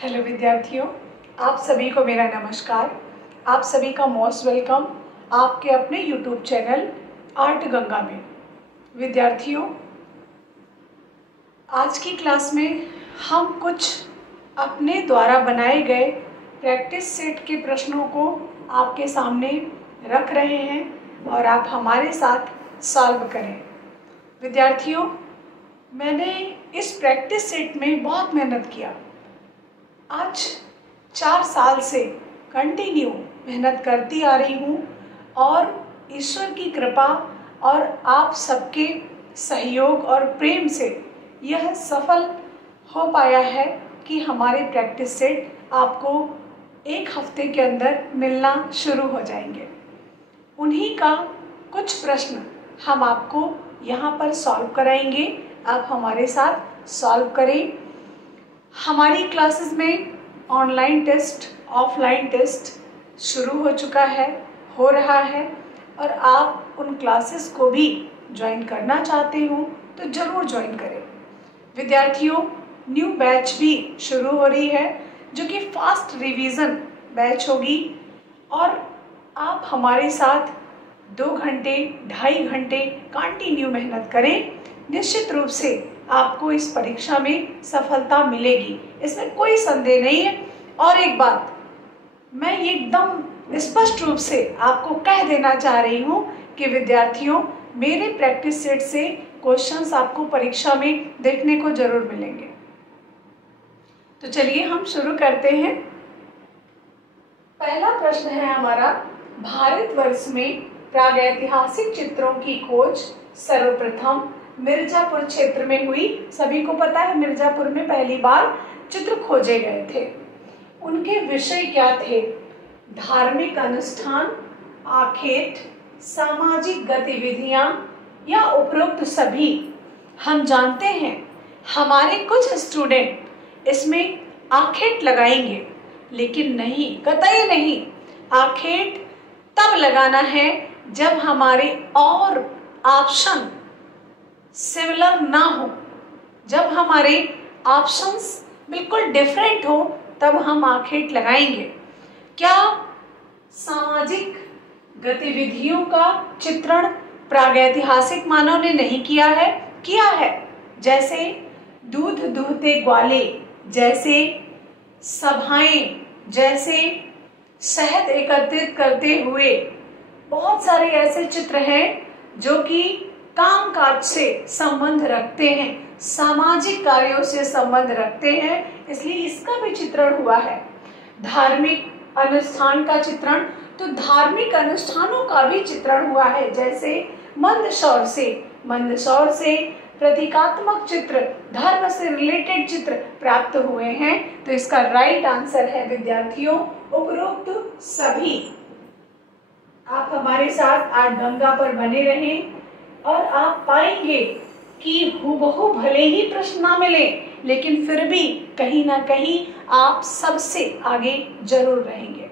Hello विद्यार्थियों, आप सभी को मेरा नमस्कार। आप सभी का मोस्ट वेलकम आपके अपने यूट्यूब चैनल आर्ट गंगा में। विद्यार्थियों, आज की क्लास में हम कुछ अपने द्वारा बनाए गए प्रैक्टिस सेट के प्रश्नों को आपके सामने रख रहे हैं और आप हमारे साथ सॉल्व करें। विद्यार्थियों, मैंने इस प्रैक्टिस सेट में बहुत मेहनत किया। आज 4 साल से कंटिन्यू मेहनत करती आ रही हूँ और ईश्वर की कृपा और आप सबके सहयोग और प्रेम से यह सफल हो पाया है कि हमारे प्रैक्टिस सेट आपको 1 हफ्ते के अंदर मिलना शुरू हो जाएंगे। उन्हीं का कुछ प्रश्न हम आपको यहाँ पर सॉल्व कराएंगे। आप हमारे साथ सॉल्व करें। हमारी क्लासेस में ऑनलाइन टेस्ट, ऑफलाइन टेस्ट शुरू हो चुका है, हो रहा है और आप उन क्लासेस को भी ज्वाइन करना चाहते हो तो ज़रूर ज्वाइन करें। विद्यार्थियों, न्यू बैच भी शुरू हो रही है जो कि फास्ट रिवीजन बैच होगी और आप हमारे साथ 2 घंटे 2.5 घंटे कंटिन्यू मेहनत करें। निश्चित रूप से आपको इस परीक्षा में सफलता मिलेगी, इसमें कोई संदेह नहीं है। और एक बात मैं एकदम स्पष्ट रूप से आपको कह देना चाह रही हूँ कि विद्यार्थियों, मेरे प्रैक्टिस सेट से क्वेश्चंस आपको परीक्षा में देखने को जरूर मिलेंगे। तो चलिए हम शुरू करते हैं। पहला प्रश्न है हमारा, भारतवर्ष में प्रागैतिहासिक चित्रों की खोज सर्वप्रथम मिर्जापुर क्षेत्र में हुई। सभी को पता है मिर्जापुर में पहली बार चित्र खोजे गए थे। उनके विषय क्या थे? धार्मिक अनुष्ठान, आखेट, सामाजिक गतिविधियां या उपरोक्त सभी। हम जानते हैं हमारे कुछ स्टूडेंट इसमें आखेट लगाएंगे, लेकिन नहीं, कतई नहीं। आखेट तब लगाना है जब हमारे और ऑप्शन सिमिलर ना हो, जब हमारे ऑप्शंस बिल्कुल डिफरेंट हो तब हम आखेट लगाएंगे। क्या सामाजिक गतिविधियों का चित्रण प्रागैतिहासिक मानव ने नहीं किया है? किया है। जैसे दूध दूहते ग्वाले, जैसे सभाएं, जैसे शहद एकत्रित करते हुए, बहुत सारे ऐसे चित्र हैं जो कि कामकाज से संबंध रखते हैं, सामाजिक कार्यों से संबंध रखते हैं, इसलिए इसका भी चित्रण हुआ है। धार्मिक अनुष्ठान का चित्रण, तो धार्मिक अनुष्ठानों का भी चित्रण हुआ है। जैसे मंदसौर से प्रतीकात्मक चित्र, धर्म से रिलेटेड चित्र प्राप्त हुए हैं। तो इसका राइट आंसर है विद्यार्थियों उपरोक्त सभी। आप हमारे साथ आर्ट गंगा पर बने रहें और आप पाएंगे कि हूबहू भले ही प्रश्न ना मिले, लेकिन फिर भी कहीं ना कहीं आप सबसे आगे जरूर रहेंगे।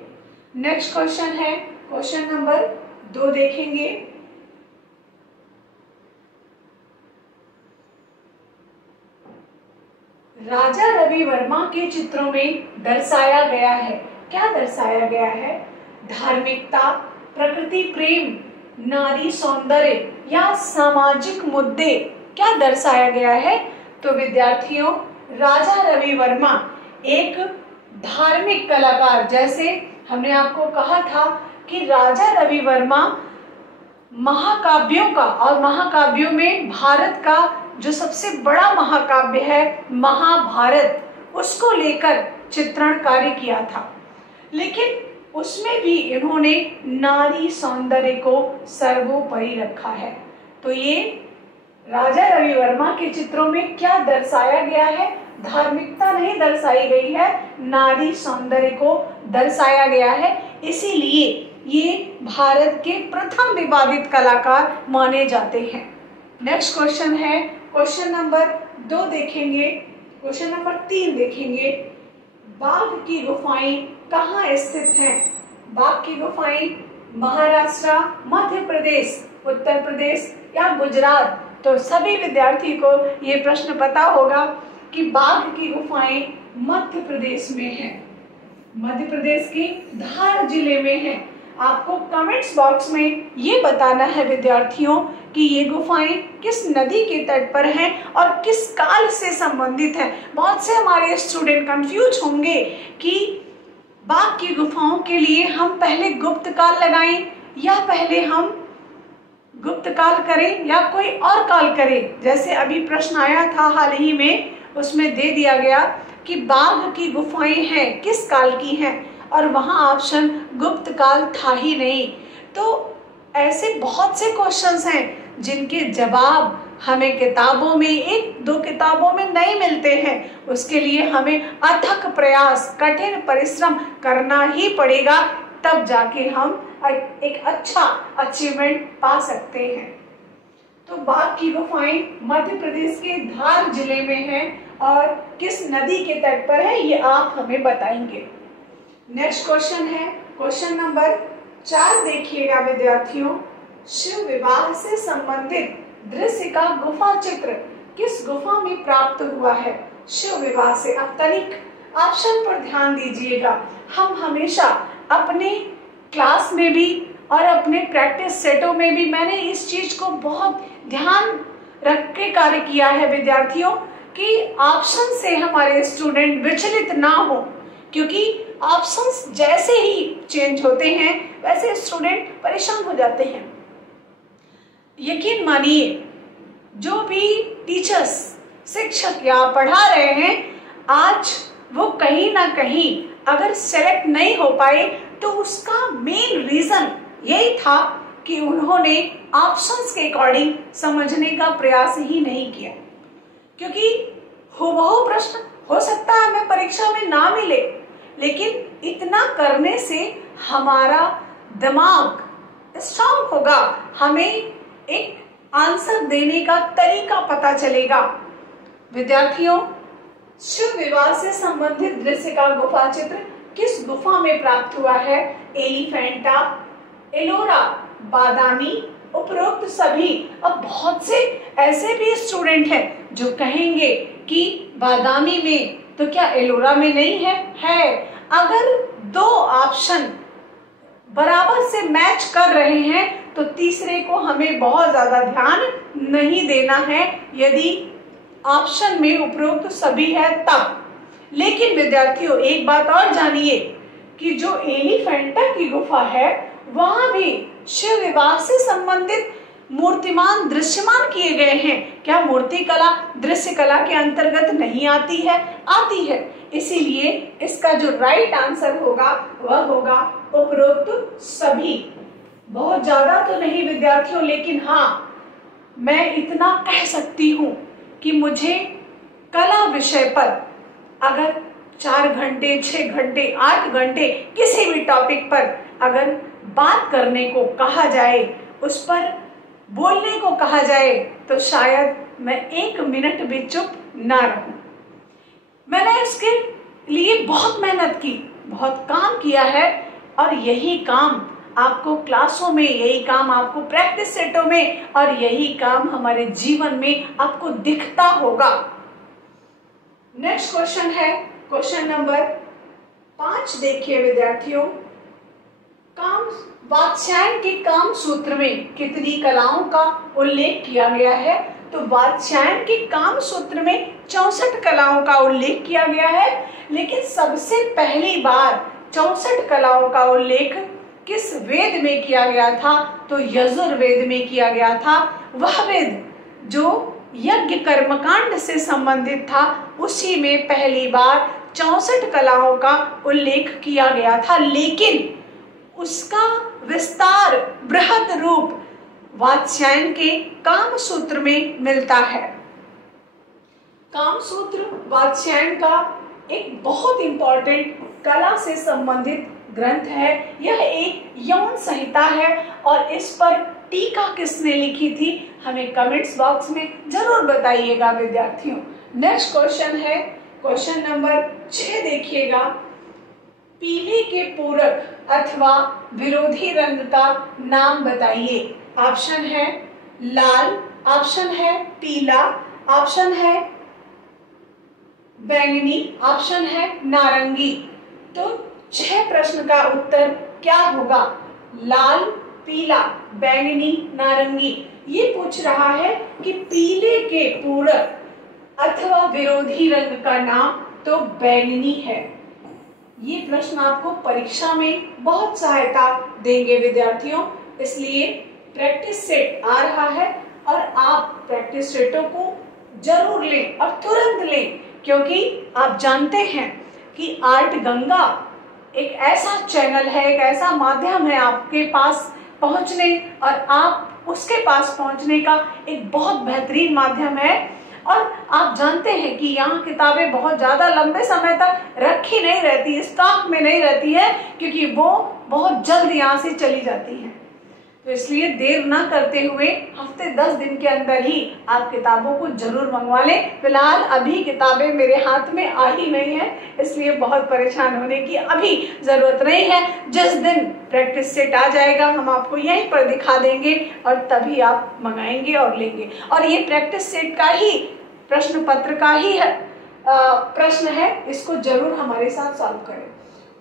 नेक्स्ट क्वेश्चन है क्वेश्चन नंबर 2 देखेंगे। राजा रवि वर्मा के चित्रों में दर्शाया गया है, क्या दर्शाया गया है? धार्मिकता, प्रकृति प्रेम, नारी सौंदर्य या सामाजिक मुद्दे, क्या दर्शाया गया है? तो विद्यार्थियों, राजा रवि वर्मा एक धार्मिक कलाकार, जैसे हमने आपको कहा था कि राजा रवि वर्मा महाकाव्यों का, और महाकाव्यों में भारत का जो सबसे बड़ा महाकाव्य है महाभारत, उसको लेकर चित्रण कार्य किया था। लेकिन उसमें भी इन्होंने नारी सौंदर्य को सर्वोपरि रखा है। तो ये राजा रवि वर्मा के चित्रों में क्या दर्शाया गया है? धार्मिकता नहीं दर्शाई गई है, नारी सौंदर्य को दर्शाया गया है। इसीलिए ये भारत के प्रथम विवादित कलाकार माने जाते हैं। नेक्स्ट क्वेश्चन है क्वेश्चन नंबर 2 देखेंगे। क्वेश्चन नंबर 3 देखेंगे। बाघ की गुफाएं कहाँ स्थित हैं? बाघ की गुफाएं महाराष्ट्र, मध्य प्रदेश, उत्तर प्रदेश या गुजरात? तो सभी विद्यार्थी को ये प्रश्न पता होगा। कि बाघ की गुफाएं मध्य प्रदेश में हैं, मध्य प्रदेश के धार जिले में है। आपको कमेंट्स बॉक्स में ये बताना है विद्यार्थियों कि ये गुफाएं किस नदी के तट पर हैं और किस काल से संबंधित है। बहुत से हमारे स्टूडेंट कंफ्यूज होंगे कि बाघ की गुफाओं के लिए हम पहले गुप्त काल लगाएं या पहले हम गुप्त काल करें या कोई और काल करें। जैसे अभी प्रश्न आया था हाल ही में, उसमें दे दिया गया कि बाघ की गुफाएं हैं किस काल की हैं और वहां ऑप्शन गुप्त काल था ही नहीं। तो ऐसे बहुत से क्वेश्चंस हैं जिनके जवाब हमें किताबों में, एक दो किताबों में नहीं मिलते हैं। उसके लिए हमें अथक प्रयास, कठिन परिश्रम करना ही पड़ेगा, तब जाके हम एक अच्छा अचीवमेंट पा सकते हैं। तो बाघ की गुफाएं मध्य प्रदेश के धार जिले में हैं और किस नदी के तट पर है ये आप हमें बताएंगे। नेक्स्ट क्वेश्चन है क्वेश्चन नंबर 4 देखिएगा विद्यार्थियों। शिव विवाह से संबंधित दृश्य का गुफा चित्र किस गुफा में प्राप्त हुआ है? शिव विवाह से अवतरिक ऑप्शन पर ध्यान दीजिएगा। हम हमेशा अपने क्लास में भी और अपने प्रैक्टिस सेटों में भी मैंने इस चीज को बहुत ध्यान रख के कार्य किया है विद्यार्थियों कि ऑप्शन से हमारे स्टूडेंट विचलित ना हो, क्योंकि ऑप्शंस जैसे ही चेंज होते हैं वैसे स्टूडेंट परेशान हो जाते हैं। यकीन मानिए, जो भी टीचर्स, शिक्षक यहाँ पढ़ा रहे हैं, आज वो कहीं ना कहीं अगर सेलेक्ट नहीं हो पाए तो उसका मेन रीजन यही था कि उन्होंने ऑप्शंस के अकॉर्डिंग समझने का प्रयास ही नहीं किया। क्योंकि हुबहू प्रश्न हो सकता है हमें परीक्षा में ना मिले, लेकिन इतना करने से हमारा दिमाग स्ट्रांग होगा, हमें एक आंसर देने का तरीका पता चलेगा। विद्यार्थियों, शिव विवाह से संबंधित दृश्य का गुफा चित्र किस गुफा में प्राप्त हुआ है? एलिफेंटा, एलोरा, बादामी, उपरोक्त सभी। अब बहुत से ऐसे भी स्टूडेंट हैं जो कहेंगे कि बादामी में, तो क्या एलोरा में नहीं है? है। अगर दो ऑप्शन बराबर से मैच कर रहे हैं तो तीसरे को हमें बहुत ज्यादा ध्यान नहीं देना है यदि ऑप्शन में उपरोक्त सभी है तब। लेकिन विद्यार्थियों, एक बात और जानिए कि जो एलिफेंटा की गुफा है वहां भी शिव विवाह से संबंधित मूर्तिमान दृश्यमान किए गए हैं। क्या मूर्ति कला दृश्य कला के अंतर्गत नहीं आती है? आती है। इसीलिए इसका जो राइट आंसर होगा वह होगा उपरोक्त सभी। बहुत ज्यादा तो नहीं विद्यार्थियों, लेकिन हाँ, मैं इतना कह सकती हूँ कि मुझे कला विषय पर अगर 4 घंटे, 6 घंटे, 8 घंटे किसी भी टॉपिक पर अगर बात करने को कहा जाए, उस पर बोलने को कहा जाए, तो शायद मैं 1 मिनट भी चुप ना रहूं। मैंने इसके लिए बहुत मेहनत की, बहुत काम किया है और यही काम आपको क्लासों में, यही काम आपको प्रैक्टिस सेटों में और यही काम हमारे जीवन में आपको दिखता होगा। नेक्स्ट क्वेश्चन है क्वेश्चन नंबर 5 देखिए विद्यार्थियों। वात्स्यायन के काम सूत्र में कितनी कलाओं का उल्लेख किया गया है? तो वात्स्यायन के काम सूत्र में 64 कलाओं का उल्लेख किया गया है, लेकिन सबसे पहली बार 64 कलाओं का उल्लेख किस वेद में किया गया था? तो यजुर्वेद में किया गया था। वह वेद जो यज्ञ कर्मकांड से संबंधित था, उसी में पहली बार 64 कलाओं का उल्लेख किया गया था, लेकिन उसका विस्तार, बृहद रूप वात्स्यायन के काम सूत्र में मिलता है। काम सूत्र वात्स्यायन का एक बहुत इंपॉर्टेंट कला से संबंधित ग्रंथ है। यह एक यौन संहिता है और इस पर टीका किसने लिखी थी? हमें कमेंट्स बॉक्स में जरूर बताइएगा विद्यार्थियों। नेक्स्ट क्वेश्चन है क्वेश्चन नंबर 6 देखिएगा। पीले के पूरक अथवा विरोधी रंग का नाम बताइए। ऑप्शन है लाल, ऑप्शन है पीला, ऑप्शन है बैंगनी, ऑप्शन है नारंगी। तो 6 प्रश्न का उत्तर क्या होगा? लाल, पीला, बैंगनी, नारंगी। ये पूछ रहा है कि पीले के पूरक अथवा विरोधी रंग का नाम, तो बैंगनी है। ये प्रश्न आपको परीक्षा में बहुत सहायता देंगे विद्यार्थियों, इसलिए प्रैक्टिस सेट आ रहा है और आप प्रैक्टिस सेटों को जरूर लें और तुरंत लें, क्योंकि आप जानते हैं कि आर्ट गंगा एक ऐसा चैनल है, एक ऐसा माध्यम है आपके पास पहुंचने और आप उसके पास पहुंचने का एक बहुत बेहतरीन माध्यम है। और आप जानते हैं कि यहाँ किताबें बहुत ज्यादा लंबे समय तक रखी नहीं रहती, स्टॉक में नहीं रहती है, क्योंकि वो बहुत जल्द यहाँ से चली जाती हैं। तो इसलिए देर ना करते हुए हफ्ते 10 दिन के अंदर ही आप किताबों को जरूर मंगवा लें। फिलहाल अभी किताबें मेरे हाथ में आ ही नहीं है, इसलिए बहुत परेशान होने की अभी जरूरत नहीं है। जिस दिन प्रैक्टिस सेट आ जाएगा हम आपको यहीं पर दिखा देंगे और तभी आप मंगाएंगे और लेंगे। और ये प्रैक्टिस सेट का ही प्रश्न पत्र का ही है प्रश्न है, इसको जरूर हमारे साथ सॉल्व करें।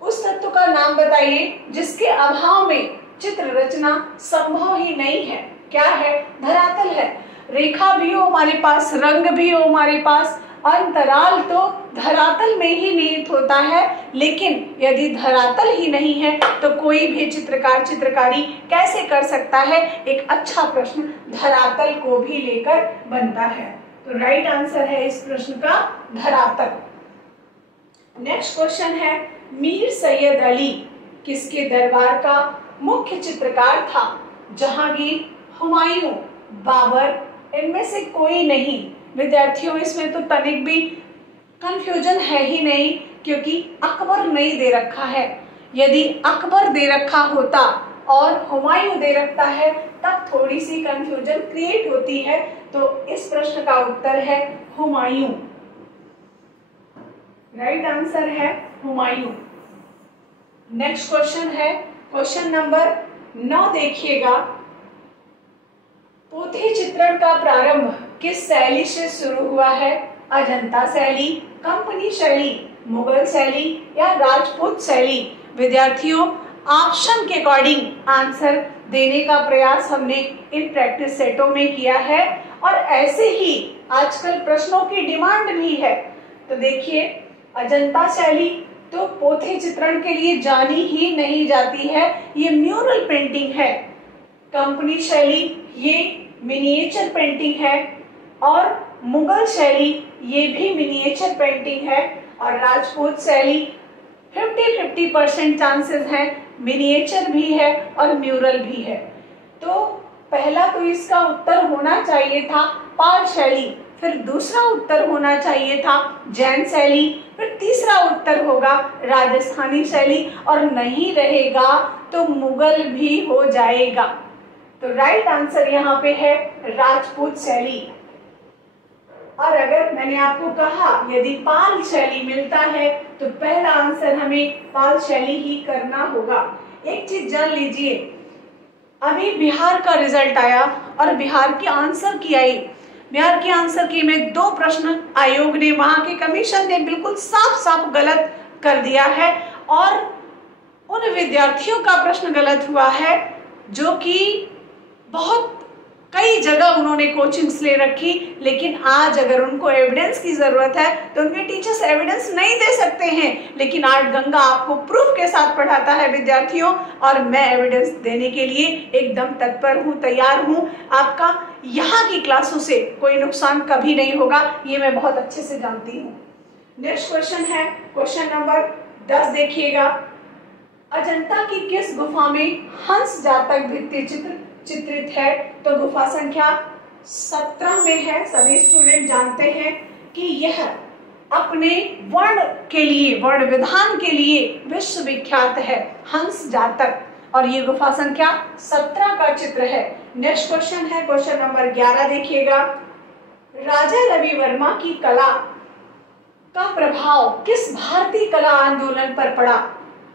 उस तत्व का नाम बताइए जिसके अभाव में चित्र रचना संभव ही नहीं है। क्या है? धरातल है। रेखा भी हो हमारे पास, रंग भी हो हमारे पास, अंतराल तो धरातल में ही निहित होता है, लेकिन यदि धरातल ही नहीं है तो कोई भी चित्रकार चित्रकारी कैसे कर सकता है? एक अच्छा प्रश्न धरातल को भी लेकर बनता है। तो राइट आंसर है इस प्रश्न का धरातल। नेक्स्ट क्वेश्चन है, मीर सैयद अली किसके दरबार का मुख्य चित्रकार था? जहांगीर, हुमायूं, बाबर, इनमें से कोई नहीं। विद्यार्थियों इसमें तो तनिक भी कंफ्यूजन है ही नहीं, क्योंकि अकबर नहीं दे रखा है। यदि अकबर दे रखा होता और हुमायूं दे रखता है तब थोड़ी सी कंफ्यूजन क्रिएट होती है। तो इस प्रश्न का उत्तर है हुमायूं। राइट आंसर है हुमायूं। नेक्स्ट क्वेश्चन है क्वेश्चन नंबर 9, देखिएगा। पोथी चित्रण का प्रारंभ किस शैली से शुरू हुआ है? अजंता शैली, कंपनी शैली, मुगल शैली या राजपूत शैली? विद्यार्थियों ऑप्शन के अकॉर्डिंग आंसर देने का प्रयास हमने इन प्रैक्टिस सेटों में किया है और ऐसे ही आजकल प्रश्नों की डिमांड भी है। तो देखिए, अजंता शैली तो पोथी चित्रण के लिए जानी ही नहीं जाती है, ये म्यूरल पेंटिंग है। कंपनी शैली ये मिनिएचर पेंटिंग है और मुगल शैली ये भी मिनिएचर पेंटिंग है और राजपूत शैली 50-50% चांसेस हैं, मिनिएचर भी है और म्यूरल भी है। तो पहला तो इसका उत्तर होना चाहिए था पाल शैली, फिर दूसरा उत्तर होना चाहिए था जैन शैली, फिर तीसरा उत्तर होगा राजस्थानी शैली और नहीं रहेगा तो मुगल भी हो जाएगा। तो राइट आंसर यहाँ पे है राजपूत शैली। और अगर मैंने आपको कहा यदि पाल शैली मिलता है तो पहला आंसर हमें पाल शैली ही करना होगा। एक चीज जान लीजिए, अभी बिहार का रिजल्ट आया और बिहार की आंसर की आई। बिहार की आंसर की में 2 प्रश्न आयोग ने, वहां के कमीशन ने बिल्कुल साफ साफ गलत कर दिया है और उन विद्यार्थियों का प्रश्न गलत हुआ है जो कि बहुत कई जगह उन्होंने कोचिंग्स ले रखी, लेकिन आज अगर उनको एविडेंस की जरूरत है तो उनके टीचर्स एविडेंस नहीं दे सकते हैं, लेकिन आर्ट गंगा आपको प्रूफ के साथ पढ़ाता है विद्यार्थियों, और मैं एविडेंस देने के लिए एकदम तत्पर हूँ, तैयार हूँ। आपका यहाँ की क्लासों से कोई नुकसान कभी नहीं होगा, ये मैं बहुत अच्छे से जानती हूँ। नेक्स्ट क्वेश्चन है क्वेश्चन नंबर 10, देखिएगा। अजंता की किस गुफा में हंस जातक भित्ति चित्र चित्रित है? तो गुफा संख्या 17 में है। सभी स्टूडेंट जानते हैं कि यह अपने वर्ण के लिए, वर्ण विधान के लिए विश्वविख्यात है, हंस जातक, और ये गुफा संख्या 17 का चित्र है। नेक्स्ट क्वेश्चन है क्वेश्चन नंबर 11, देखिएगा। राजा रवि वर्मा की कला का प्रभाव किस भारतीय कला आंदोलन पर पड़ा?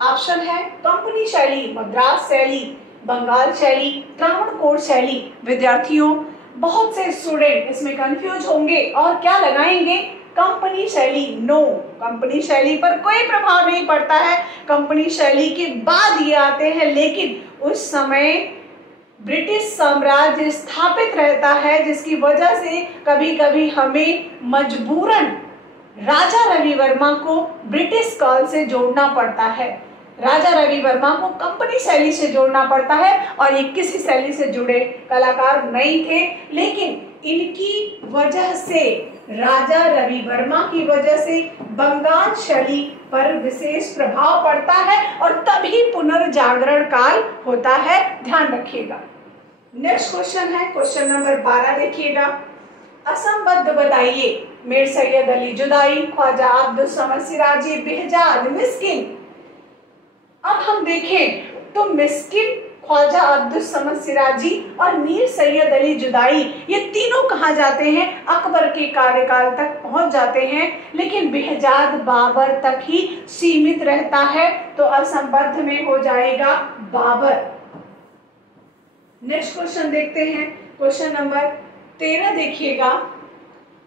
ऑप्शन है कंपनी शैली, मद्रास शैली, बंगाल शैली, त्रावणकोर शैली। विद्यार्थियों बहुत से स्टूडेंट इसमें कंफ्यूज होंगे और क्या लगाएंगे, कंपनी शैली, नो, कंपनी शैली पर कोई प्रभाव नहीं पड़ता है। कंपनी शैली के बाद ये आते हैं, लेकिन उस समय ब्रिटिश साम्राज्य स्थापित रहता है, जिसकी वजह से कभी कभी हमें मजबूरन राजा रवि वर्मा को ब्रिटिश काल से जोड़ना पड़ता है। राजा रवि वर्मा को कंपनी शैली से जोड़ना पड़ता है, और ये किसी शैली से जुड़े कलाकार नहीं थे, लेकिन इनकी वजह से, राजा रवि वर्मा की वजह से बंगाल शैली पर विशेष प्रभाव पड़ता है, और तभी पुनर्जागरण काल होता है, ध्यान रखिएगा। नेक्स्ट क्वेश्चन है क्वेश्चन नंबर 12, देखिएगा। असंबद्ध बताइए। मीर सैयद अली जुदाई, ख्वाजा अब्दुल समद सिराजी, बेहजाद, मिस्किन। अब हम देखें तो मिस्किन, ख्वाजा अब्दुल समद सिराजी और मीर सैयद अली जुदाई, ये तीनों कहाँ जाते हैं? अकबर के कार्यकाल तक पहुंच जाते हैं, लेकिन बेहजाद बाबर तक ही सीमित रहता है, तो असंबद्ध में हो जाएगा बाबर। नेक्स्ट क्वेश्चन देखते हैं क्वेश्चन नंबर 13, देखिएगा।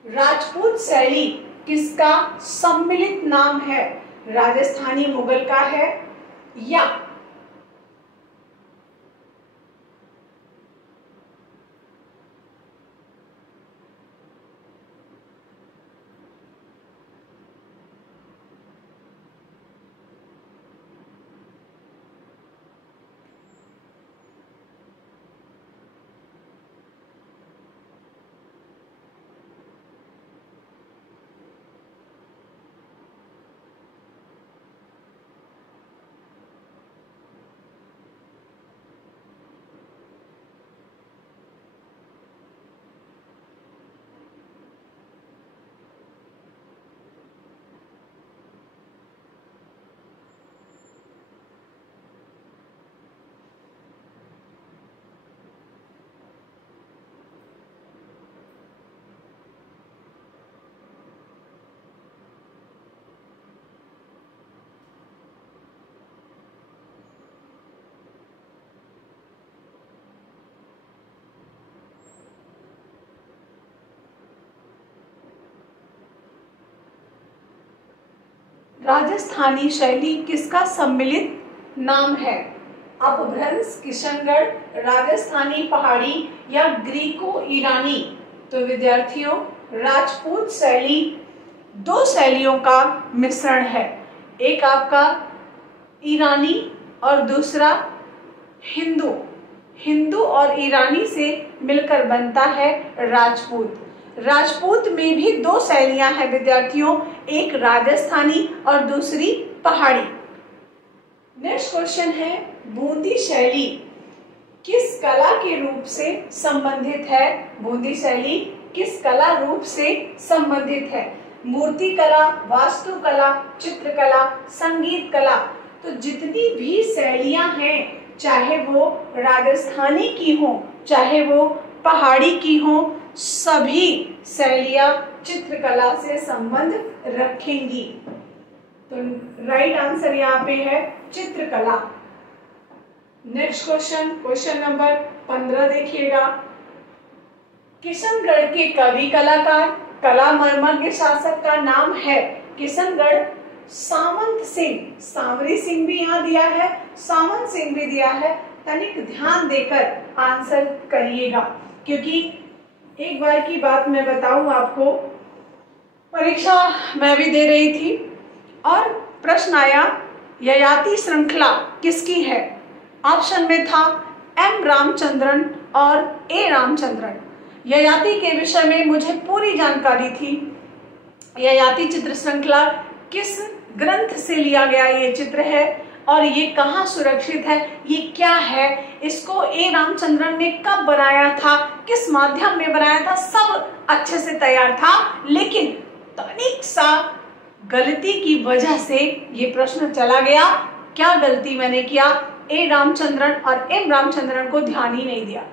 राजपूत शैली किसका सम्मिलित नाम है? राजस्थानी मुगल का है या राजस्थानी शैली किसका सम्मिलित नाम है? अपभ्रंश, किशनगढ़, राजस्थानी पहाड़ी या ग्रीको ईरानी? तो विद्यार्थियों, राजपूत शैली दो शैलियों का मिश्रण है, एक आपका ईरानी और दूसरा हिंदू। हिंदू और ईरानी से मिलकर बनता है राजपूत। राजपूत में भी दो शैलियां हैं विद्यार्थियों, एक राजस्थानी और दूसरी पहाड़ी। नेक्स्ट क्वेश्चन है, बूंदी शैली किस कला के रूप से संबंधित है? बूंदी शैली किस कला रूप से संबंधित है? मूर्ति कला, वास्तुकला, चित्रकला, संगीत कला। तो जितनी भी शैलियां हैं, चाहे वो राजस्थानी की हो, चाहे वो पहाड़ी की हो, सभी शैलियां चित्रकला से संबंध रखेंगी। तो राइट आंसर यहाँ पे है चित्रकला। नेक्स्ट क्वेश्चन, क्वेश्चन नंबर 15 देखिएगा। किशनगढ़ के कवि कलाकार, कला मर्मज्ञ शासक का नाम है? किशनगढ़ सामंत सिंह, सांवरी सिंह भी यहाँ दिया है, सामंत सिंह भी दिया है। तनिक ध्यान देकर आंसर करिएगा, क्योंकि एक बार की बात मैं बताऊं आपको, परीक्षा मैं भी दे रही थी और प्रश्न आया ययाति श्रृंखला किसकी है? ऑप्शन में था एम रामचंद्रन और ए रामचंद्रन। ययाति के विषय में मुझे पूरी जानकारी थी। ययाति चित्र श्रृंखला किस ग्रंथ से लिया गया ये चित्र है और ये कहाँ सुरक्षित है, ये क्या है, इसको ए रामचंद्रन ने कब बनाया था, किस माध्यम में बनाया था, सब अच्छे से तैयार था। लेकिन तनिक सा गलती की वजह से ये प्रश्न चला गया। क्या गलती मैंने किया? ए रामचंद्रन और एम रामचंद्रन को ध्यान ही नहीं दिया।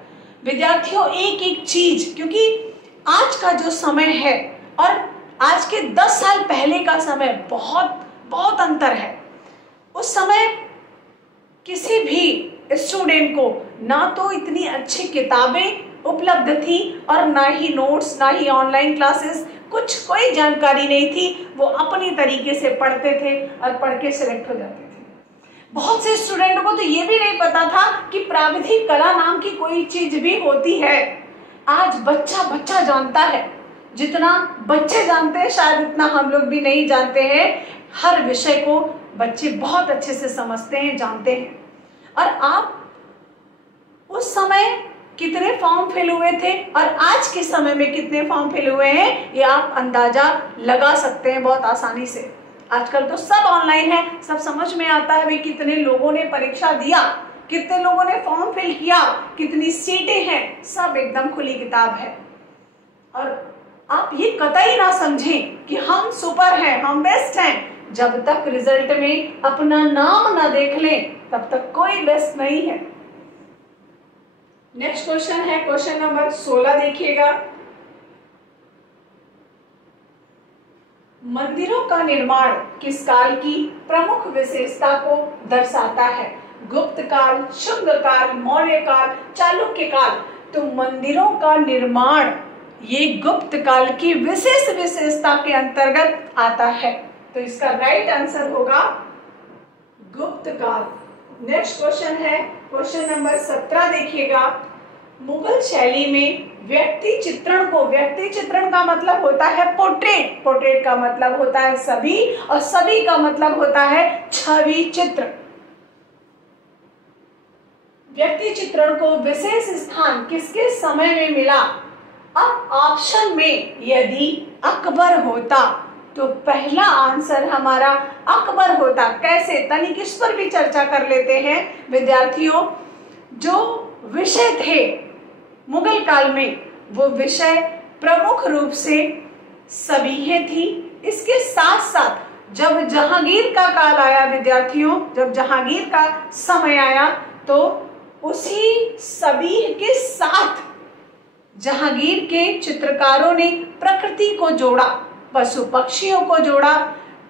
विद्यार्थियों, एक एक चीज, क्योंकि आज का जो समय है और आज के 10 साल पहले का समय बहुत बहुत अंतर है। उस समय किसी भी स्टूडेंट को ना तो इतनी अच्छी किताबें उपलब्ध थी और ना ही नोट्स, ना ही ऑनलाइन क्लासेस, कुछ कोई जानकारी नहीं थी, वो अपनी तरीके से पढ़ते थे और पढ़ के सिलेक्ट हो जाते थे। बहुत से स्टूडेंट को तो ये भी नहीं पता था कि प्राविधिक कला नाम की कोई चीज भी होती है। आज बच्चा बच्चा जानता है, जितना बच्चे जानते हैं शायद उतना हम लोग भी नहीं जानते हैं। हर विषय को बच्चे बहुत अच्छे से समझते हैं, जानते हैं। और आप उस समय कितने फॉर्म फिल हुए थे और आज के समय में कितने फॉर्म फिल हुए हैं, ये आप अंदाजा लगा सकते हैं बहुत आसानी से। आजकल तो सब ऑनलाइन है, सब समझ में आता है भाई कितने लोगों ने परीक्षा दिया, कितने लोगों ने फॉर्म फिल किया, कितनी सीटें हैं, सब एकदम खुली किताब है। और आप ये कतई ना समझें कि हम सुपर हैं, हम बेस्ट हैं। जब तक रिजल्ट में अपना नाम ना देख लें तब तक कोई बेस्ट नहीं है। नेक्स्ट क्वेश्चन है क्वेश्चन नंबर 16, देखिएगा। मंदिरों का निर्माण किस काल की प्रमुख विशेषता को दर्शाता है? गुप्त काल, शुंग काल, मौर्य काल, चालुक्य काल। तो मंदिरों का निर्माण ये गुप्त काल की विशेष विशेषता के अंतर्गत आता है, तो इसका राइट आंसर होगा गुप्त काल। नेक्स्ट क्वेश्चन है क्वेश्चन नंबर 17, देखिएगा। मुगल शैली में व्यक्ति चित्रण को, व्यक्ति चित्रण का मतलब होता है पोर्ट्रेट, पोर्ट्रेट का मतलब होता है सभी, और सभी का मतलब होता है छवि चित्र। व्यक्ति चित्रण को विशेष स्थान किसके समय में मिला? अब ऑप्शन में यदि अकबर होता तो पहला आंसर हमारा अकबर होता। कैसे, तनिक इस पर भी चर्चा कर लेते हैं विद्यार्थियों। जो विषय थे मुगल काल में, वो विषय प्रमुख रूप से सभीहें थी। इसके साथ साथ जब जहांगीर का काल आया विद्यार्थियों, जब जहांगीर का समय आया तो उसी सभीह के साथ जहांगीर के चित्रकारों ने प्रकृति को जोड़ा, पशु पक्षियों को जोड़ा,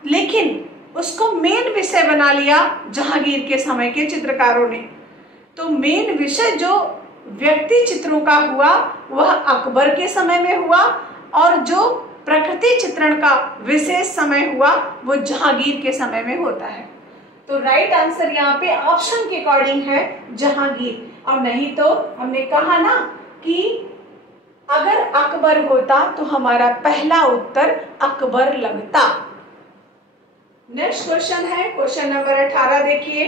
लेकिन उसको मेन विषय बना लिया जहांगीर के समय के चित्रकारों ने। तो मेन विषय जो व्यक्ति चित्रों का हुआ वह अकबर के समय में हुआ, और जो प्रकृति चित्रण का विशेष समय हुआ वो जहांगीर के समय में होता है। तो राइट आंसर यहाँ पे ऑप्शन के अकॉर्डिंग है जहांगीर। और नहीं तो हमने कहा ना कि अगर अकबर होता तो हमारा पहला उत्तर अकबर लगता। नेक्स्ट क्वेश्चन है क्वेश्चन नंबर 18, देखिए।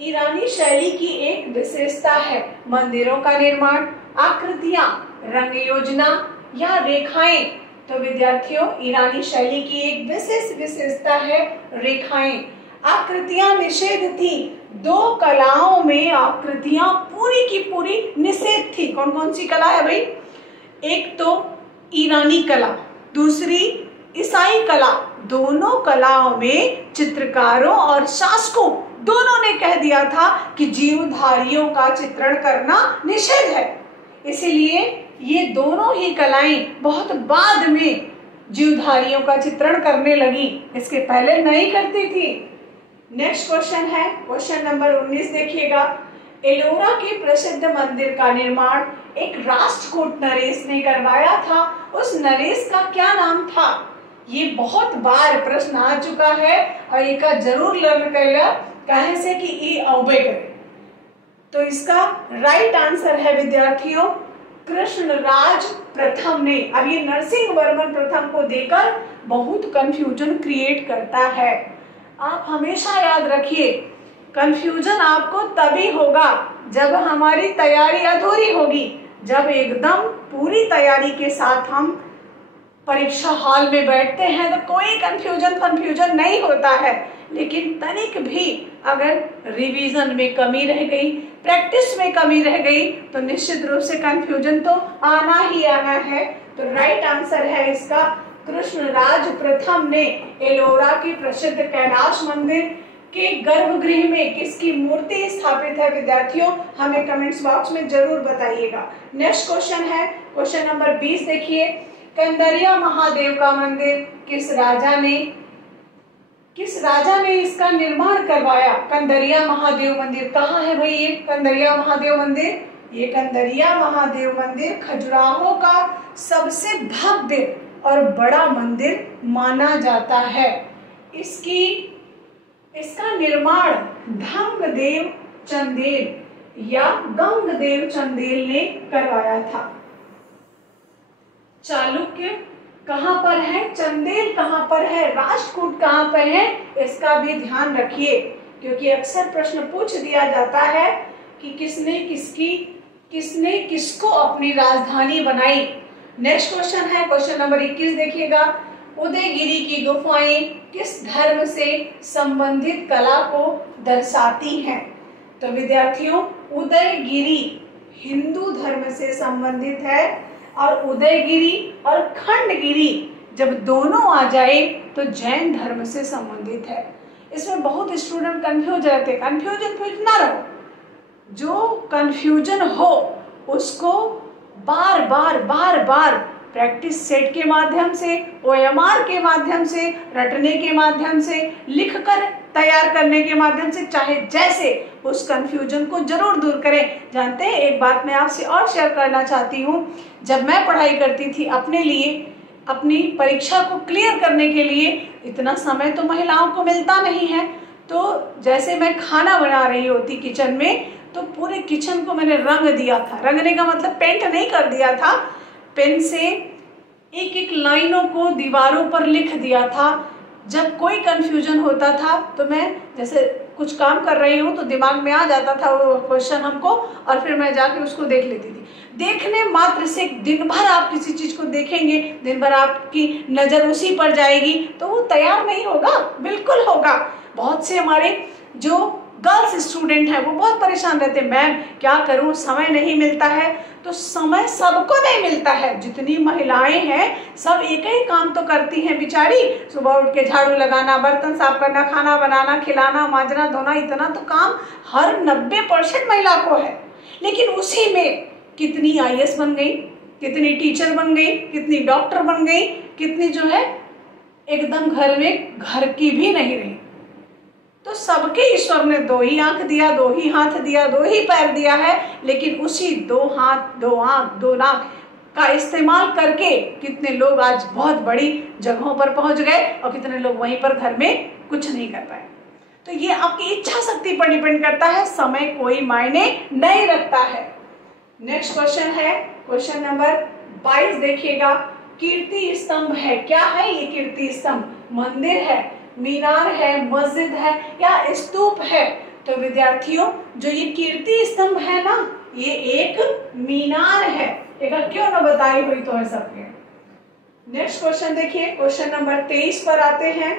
ईरानी शैली की एक विशेषता है मंदिरों का निर्माण, आकृतियां, रंग योजना या रेखाएं। तो विद्यार्थियों ईरानी शैली की एक विशेष विशेषता है रेखाएं। आकृतियां निषेध थी, 2 कलाओं में आकृतियां पूरी की पूरी निषेध थी। कौन कौन सी कला है भाई? एक तो ईरानी कला, दूसरी ईसाई कला। दोनों कलाओं में चित्रकारों और शासकों दोनों ने कह दिया था कि जीवधारियों का चित्रण करना निषेध है। इसीलिए ये दोनों ही कलाएं बहुत बाद में जीवधारियों का चित्रण करने लगी, इसके पहले नहीं करती थी। नेक्स्ट क्वेश्चन है क्वेश्चन नंबर 19, देखिएगा। एलोरा के प्रसिद्ध मंदिर का निर्माण एक राष्ट्रकूट नरेश ने करवाया था, उस नरेश का क्या नाम था? ये बहुत बार प्रश्न आ चुका है और एक जरूर लर्न करेगा कहे से कि ये औबे करे। तो इसका राइट आंसर है विद्यार्थियों कृष्णराज प्रथम ने। अब ये नरसिंह वर्मन प्रथम को देकर बहुत कंफ्यूजन क्रिएट करता है। आप हमेशा याद रखिए, कंफ्यूजन आपको तभी होगा जब हमारी तैयारी अधूरी होगी। जब एकदम पूरी तैयारी के साथ हम परीक्षा हॉल में बैठते हैं तो कोई कंफ्यूजन नहीं होता है, लेकिन तनिक भी अगर रिवीजन में कमी रह गई, प्रैक्टिस में कमी रह गई तो निश्चित रूप से कंफ्यूजन तो आना ही आना है। तो राइट आंसर है इसका कृष्णराज प्रथम ने एलोरा के प्रसिद्ध कैलाश मंदिर के गर्भगृह में किसकी मूर्ति स्थापित है विद्यार्थियों? हमें कमेंट्स बॉक्स में जरूर बताइएगा। नेक्स्ट क्वेश्चन है क्वेश्चन नंबर 20, देखिए। कंदरिया महादेव का मंदिर किस राजा ने इसका निर्माण करवाया? कंदरिया महादेव मंदिर कहाँ है भाई? ये कंदरिया महादेव मंदिर, ये कंदरिया महादेव मंदिर खजुराहो का सबसे भव्य और बड़ा मंदिर माना जाता है। इसका निर्माण धम्मदेव चंदेल या गंगदेव चंदेल ने करवाया था। चालुक्य कहां पर है, चंदेल कहां पर है, राष्ट्रकूट कहां पर है, इसका भी ध्यान रखिए, क्योंकि अक्सर प्रश्न पूछ दिया जाता है कि किसने किसको अपनी राजधानी बनाई। नेक्स्ट क्वेश्चन है क्वेश्चन नंबर 21, देखिएगा। उदयगिरी की गुफाएं किस धर्म से संबंधित कला को दर्शाती हैं? तो विद्यार्थियों, उदयगिरी हिंदू धर्म से संबंधित है और उदयगिरी और खंडगिरी जब दोनों आ जाए तो जैन धर्म से संबंधित है। इसमें बहुत स्टूडेंट कंफ्यूज रहते, कंफ्यूजन ना रहो, जो कंफ्यूजन हो उसको बार बार प्रैक्टिस सेट के माध्यम से, OMR के माध्यम से, रटने के माध्यम से, लिखकर तैयार करने के माध्यम से, चाहे जैसे, उस कंफ्यूजन को जरूर दूर करें। जानते हैं, एक बात मैं आपसे और शेयर करना चाहती हूँ। जब मैं पढ़ाई करती थी अपने लिए, अपनी परीक्षा को क्लियर करने के लिए, इतना समय तो महिलाओं को मिलता नहीं है, तो जैसे मैं खाना बना रही होती किचन में, तो पूरे किचन को मैंने रंग दिया था। रंगने का मतलब पेंट नहीं कर दिया था, पेन से एक एक लाइनों को दीवारों पर लिख दिया था। जब कोई कंफ्यूजन होता था तो मैं जैसे कुछ काम कर रही हूँ तो दिमाग में आ जाता था वो क्वेश्चन हमको, और फिर मैं जाके उसको देख लेती थी। देखने मात्र से दिन भर आप किसी चीज को देखेंगे, दिन भर आपकी नजर उसी पर जाएगी, तो वो तैयार नहीं होगा, बिल्कुल होगा। बहुत से हमारे जो गर्ल्स स्टूडेंट हैं वो बहुत परेशान रहते हैं, मैम क्या करूं, समय नहीं मिलता है। तो समय सबको नहीं मिलता है। जितनी महिलाएं हैं सब एक ही काम तो करती हैं बेचारी, सुबह उठ के झाड़ू लगाना, बर्तन साफ करना, खाना बनाना, खिलाना, मांजना, धोना, इतना तो काम हर 90% महिला को है। लेकिन उसी में कितनी IAS बन गई, कितनी टीचर बन गई, कितनी डॉक्टर बन गई, कितनी जो है एकदम घर में घर की भी नहीं रही। तो सबके ईश्वर ने 2 ही आंख दिया, 2 ही हाथ दिया, 2 ही पैर दिया है, लेकिन उसी 2 हाथ, 2 आंख, 2 नाक का इस्तेमाल करके कितने लोग आज बहुत बड़ी जगहों पर पहुंच गए और कितने लोग वहीं पर घर में कुछ नहीं कर पाए। तो ये आपकी इच्छा शक्ति पर डिपेंड करता है, समय कोई मायने नहीं रखता है। नेक्स्ट क्वेश्चन है क्वेश्चन नंबर 22, देखिएगा। कीर्ति स्तंभ है, क्या है ये कीर्ति स्तंभ? मंदिर है, मीनार है, मस्जिद है या स्तूप है? तो विद्यार्थियों, जो ये कीर्ति स्तंभ है ना, ये एक मीनार है। एक क्यों ना बताई हुई तो है सबके। नेक्स्ट क्वेश्चन देखिए, क्वेश्चन नंबर 23 पर आते हैं।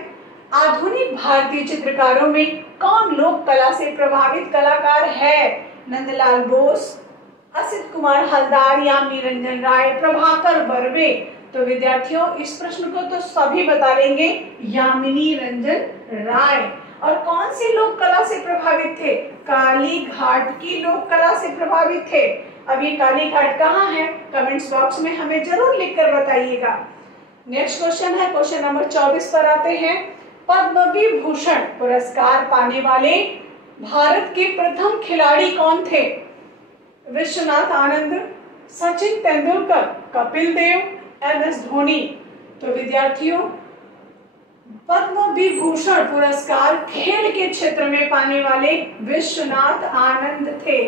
आधुनिक भारतीय चित्रकारों में कौन लोक कला से प्रभावित कलाकार है? नंदलाल बोस, असित कुमार हलदार, यामिनी रंजन राय, प्रभाकर बर्वे? तो विद्यार्थियों, इस प्रश्न को तो सभी बता लेंगे, यामिनी रंजन राय। और कौन सी लोक कला से प्रभावित थे? काली घाट की लोक कला से प्रभावित थे। अब ये काली घाट कहाँ है? कमेंट्स बॉक्स में हमें जरूर लिखकर बताइएगा। नेक्स्ट क्वेश्चन है क्वेश्चन नंबर 24 पर आते हैं। पद्म विभूषण पुरस्कार पाने वाले भारत के प्रथम खिलाड़ी कौन थे? विश्वनाथ आनंद, सचिन तेंदुलकर, कपिल देव, MS धोनी? तो विद्यार्थियों, पद्म विभूषण पुरस्कार खेल के क्षेत्र में पाने वाले विश्वनाथ आनंद थे।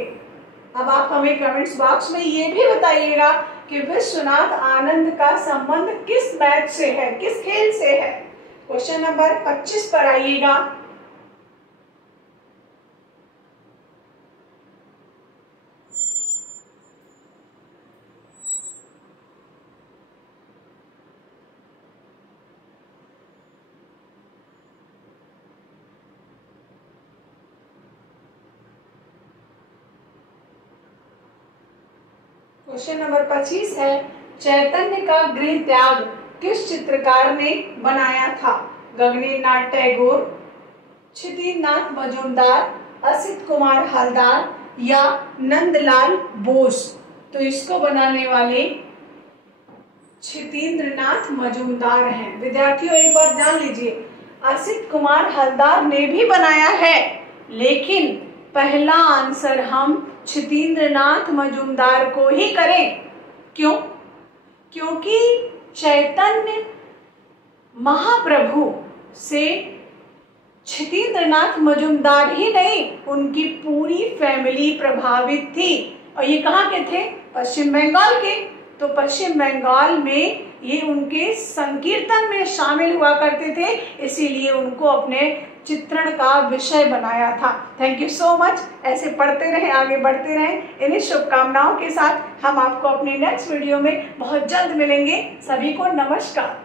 अब आप हमें कमेंट्स बॉक्स में ये भी बताइएगा कि विश्वनाथ आनंद का संबंध किस मैच से है, किस खेल से है। क्वेश्चन नंबर 25 पर आइएगा। क्वेश्चन नंबर 25 है, चैतन्य का गृह त्याग किस चित्रकार ने बनाया था? गगनेन्द्रनाथ टैगोर, क्षितिज मजूमदार, असित कुमार हलदार या नंदलाल बोस? तो इसको बनाने वाले क्षितिन्द्रनाथ मजूमदार हैं। विद्यार्थियों, एक बार जान लीजिए, असित कुमार हलदार ने भी बनाया है, लेकिन पहला आंसर हम क्षितिन्द्रनाथ मजूमदार को ही करें। क्यों? क्योंकि चैतन्य महाप्रभु से क्षितेंद्रनाथ मजूमदार ही नहीं, उनकी पूरी फैमिली प्रभावित थी। और ये कहाँ के थे? पश्चिम बंगाल के। तो पश्चिम बंगाल में ये उनके संकीर्तन में शामिल हुआ करते थे, इसीलिए उनको अपने चित्रण का विषय बनाया था। Thank you so much. ऐसे पढ़ते रहें, आगे बढ़ते रहें। इन्हीं शुभकामनाओं के साथ हम आपको अपने नेक्स्ट वीडियो में बहुत जल्द मिलेंगे। सभी को नमस्कार।